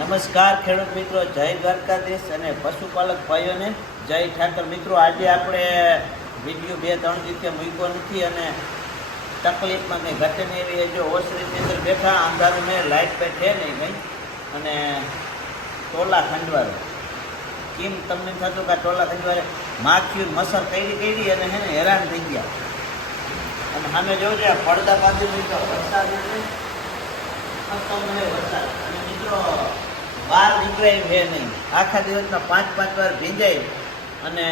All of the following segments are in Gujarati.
નમસ્કાર ખેડૂત મિત્રો, જય દ્વારકાધીશ અને પશુપાલક ભાઈઓને. જય ઠાકર મિત્રો, આજે આપણે વીડિયો બે ત્રણ દિવસે મૂક્યો નથી અને તકલીફમાં કંઈ ઘટે નહીં એવી જો ઓસરીની અંદર બેઠા, અંધારું મેં લાઇટ છે નહીં કંઈ. અને ટોલા ખંડવારે. કેમ તમને થતું કે ટોલા ખંડવારે માખ્યું મસર કરી કરી અને હે હેરાન થઈ ગયા. અને સામે જોવું છે પડદા બાજુ વરસાદ થતો વરસાદ. અને મિત્રો બહાર નીકળે છે નહીં. આખા દિવસના પાંચ પાંચ વાર ભીંજાય અને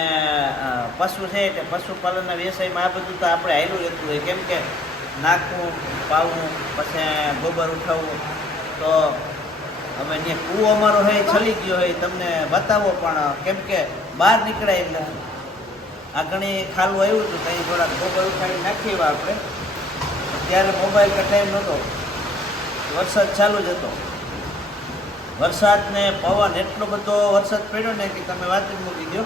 પશુ છે કે પશુપાલનના વ્યવસાયમાં આ બધું તો આપણે આવેલું રહેતું હોય. કેમ કે નાખવું પાવું પછી ગોબર ઉઠાવવું, તો હવે જે કૂવો અમારો હોય છલી ગયો હોય. તમને બતાવો પણ કેમ કે બહાર નીકળાય એટલે. આ ઘણી ખાલું આવ્યું હતું કંઈ થોડાક ગોબર ઉઠાવી નાખીએ આપણે. ત્યારે મોબાઈલ કે નહોતો. વરસાદ ચાલુ જ હતો. વરસાદ ને પવન એટલો બધો વરસાદ પડ્યો ને કે તમે વાત જ મૂકી દો.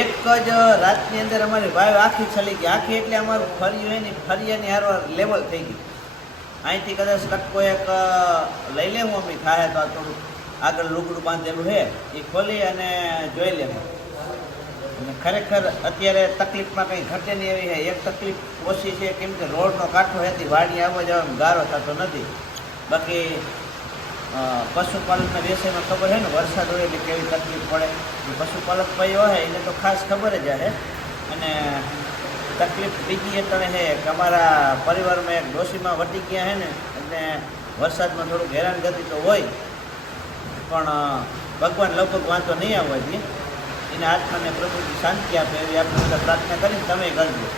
એક જ રાતની અંદર અમારી વાયુ આખી છલી ગઈ. આખી એટલે અમારું ફર્યું હોય ને ફરિયાની હારવાર લેવલ થઈ ગઈ. અહીંથી કદાચ કટકો એક લઈ લેવું અમે, થાય તો થોડું આગળ લુગડું બાંધેલું છે એ ખોલી અને જોઈ લેવું. અને ખરેખર અત્યારે તકલીફમાં કંઈ ઘટે નહીં એવી છે એક તકલીફ ઓછી છે, કેમ કે રોડનો કાંઠો હતી વાડી આવવા જવામાં ગારો થતો નથી. બાકી પશુપાલનના વ્યવસાયમાં ખબર છે ને, વરસાદ હોય એટલે કેવી તકલીફ પડે. પશુપાલક ભાઈઓ હોય એને તો ખાસ ખબર જ હશે અને તકલીફ બીજી એ તણે છે કે અમારા પરિવારમાં એક ડોશીમાં વટી ગયા છે ને, એટલે વરસાદમાં થોડુંક હેરાનગતિ તો હોય. પણ ભગવાન લગભગ વાંધો નહીં આવવા જોઈએ. એના આત્માને પ્રભુજી શાંતિ આપે એવી આપણે બધા પ્રાર્થના કરીને તમે કરજો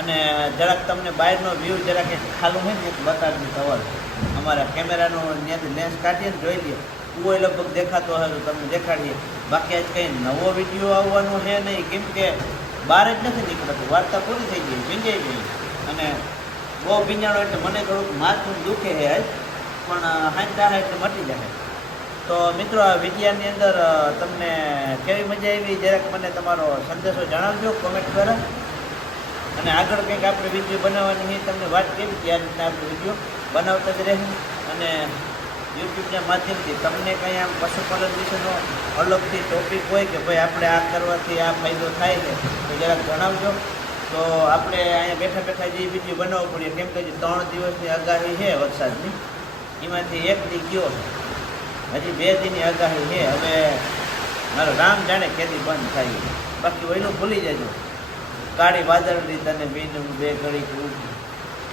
અને જરાક તમને બહારનો વ્યૂ જરાક એક ખાલું હોય ને, એક બતાવી સવાલ અમારા કેમેરાનો ત્યાંથી લેન્સ કાઢીએ ને જોઈ લઈએ કૂવો લગભગ દેખાતો હોય તો તમને દેખાડીએ. બાકી આજ કંઈ નવો વીડિયો આવવાનો છે નહીં. કેમ કે બહાર જ નથી નીકળતું. વાર્તા પૂરી થઈ ગઈ, ભીંજાઈ ગઈ. અને બહુ ભીંજાણો એટલે મને થોડુંક માથું દુખે છે આજ. પણ હાંચતા હે એટલે મટી જાય. તો મિત્રો, આ વિડીયાની અંદર તમને કેવી મજા આવી? જરાક મને તમારો સંદેશો જણાવજો કોમેન્ટ દ્વારા. અને આગળ કંઈક આપણે વીડિયો બનાવવાની છે, તમને વાત કેવી હતી આ રીતના આપણે વીડિયો બનાવતા જ રહેવું અને યુટ્યુબના માધ્યમથી તમને કંઈ આમ પશુપાલન વિશેનો અલગથી ટોપિક હોય કે ભાઈ આપણે આ કરવાથી આ ફાયદો થાય છે, તો જરાક જણાવજો. તો આપણે અહીંયા બેઠા બેઠા જે વીડિયો બનાવવો પડે, કેમ કે ત્રણ દિવસની આગાહી છે વરસાદની. એમાંથી એક દી ગયો. હજી બે દીની આગાહી છે. હવે મારો રામ જાણે કેદી બંધ થાય. બાકી વહેલું ભૂલી જજો. કાળી વાદળની તને બીનું બે ઘડી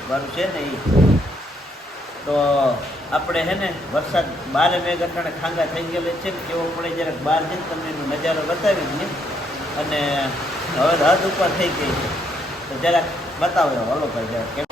વાળું છે ને એ તો આપણે હે ને વરસાદ બારે મેઘ અટાણે ખાંગા થઈ ગયેલા છે ને કેવો પડે જરાક બહાર જઈને તમને એનો નજારો બતાવી દઈએ. અને હવે હદ ઉપર થઈ ગઈ છે. તો જરાક બતાવ્યો હલો ભાઈ, જરાક કેમ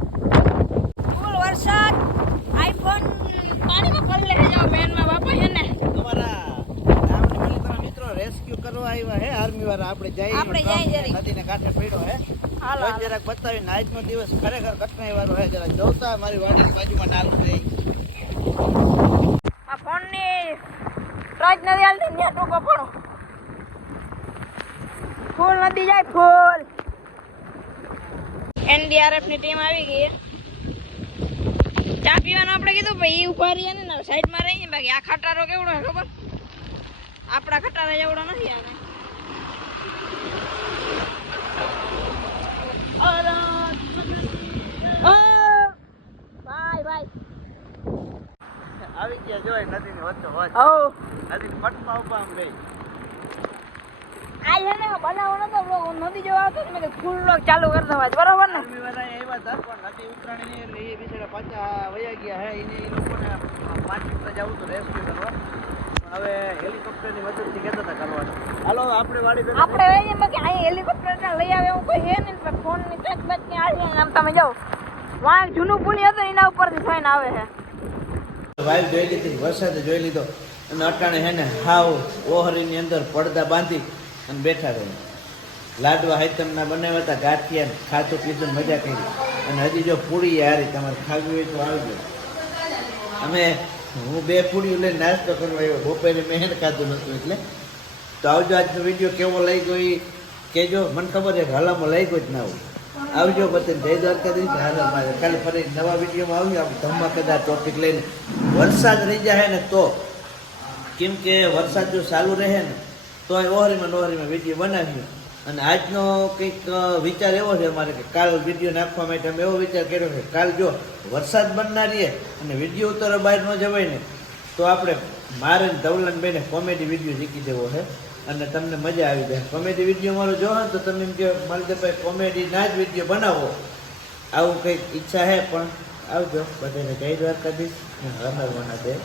ફૂલ વરસાદ આઈફોન પાણીમાં પડી લે જાવ બેનમાં બાપા હે ને તમારા ગામની મિલિટરી મિત્રો રેસ્ક્યુ કરવા આવ્યા હે આર્મી વાળા આપણે જઈ આપણે જઈ નદીને કાંઠે પડ્યો હે. હાલો, જરાક બતાવી જરાક નો દિવસ ખરેખર કઠણાઈ વાળો હે જરા જોતા મારી વાડીની બાજુમાં નાલું રહી આ ફોનની ટચ નથી હાલતી ત્યાં ટૂંકો પડો ફૂલ નદી જાય ફૂલ. એનડીઆરએફની ટીમ આવી ગઈ ચા પીવાનું આપણે કીધું ભાઈ ઊભા રહીએ ને સાઈડમાં રહીએ બાકી આ ખટારો કેવડો ખબર? આપણા ખટારા જેવડો નથી આ કાંઈ. અરે, અ, ભાઈ ભાઈ આવી. ગયા જોઈ નદીની વચ્ચે વચ ઓ નદીની પટમાં ઊભા આમ રહી આ ને બનાવો નતો બ્લોગ નદી જેવો ને મેં ફૂલ બ્લોગ ચાલુ કરી દો બરાબર ને આર્મી વાળા આવ્યા હતા પણ નદી ઉતરાણી એટલે એ બિચારા પાછા વયા ગયા હે એને એ લોકોને મિનિટ જવું હતું રેસ્ક્યુ કરવા હવે હેલિકોપ્ટરની મદદથી કહેતા હતા કરવાનું હાલો આપણે વાડી આપણે એમ કે અહીં હેલિકોપ્ટર લઈ આવે એવું કોઈ હે નહીં ફોનની ટચ બચની આમ તમે જાઓ. વાં જૂનું પુલી હતો એના ઉપરથી થઈને આવે છે. વાઈફ જોઈ લીધી વરસાદ જોઈ લીધો. અને અટાણે હે ને હાવ ઓહરીની અંદર પડદા બાંધી અને બેઠા રહે લાડવા હાઈતમના બનાવ્યા હતા ગાંઠિયા ને ખાતું પીધું મજા કરી. અને હજી જો પૂરી હારી તમારે ખાવી હોય તો આવજો. અમે હું બે પૂરીઓ લઈને નાસ્તો કરવા આવ્યો. બપોરે મેં ખાધું નહોતું એટલે. તો આવજો, આજનો વીડિયો કેવો લઈ ગયો એ કહેજો. મને ખબર છે હાલામાં લઈ ગયો જ ના હોય. આવજો પછી જય દ્વારકાધીશ. હાલો મારે કાલે ફરી નવા વિડીયોમાં આવ્યું આપણે કદાચ ટોપિક લઈને. વરસાદ રહી જાય ને તો, કેમ કે વરસાદ જો ચાલુ રહે ને, તો એ ઓહરીમાં નોહરીમાં વીડિયો બનાવ્યો અને આજનો કંઈક વિચાર એવો છે અમારે કે કાલ વીડિયો નાખવા માટે અમે એવો વિચાર કર્યો કે કાલ જો વરસાદ બનના રહીએ અને વીડિયો ઉતારવા બહાર ન જવાય ને, તો આપણે મારે ધવલનભાઈને કોમેડી વીડિયો શીખી દેવો છે. અને તમને મજા આવી જાય. કોમેડી વીડિયો મારો ને તો તમે એમ કે માલદેભાઈ કોમેડી ના જ વીડિયો બનાવો. આવું કંઈક ઈચ્છા છે, પણ આવજો. બધાને જય દ્વારકાધીશ. હર હર મહાદેવ.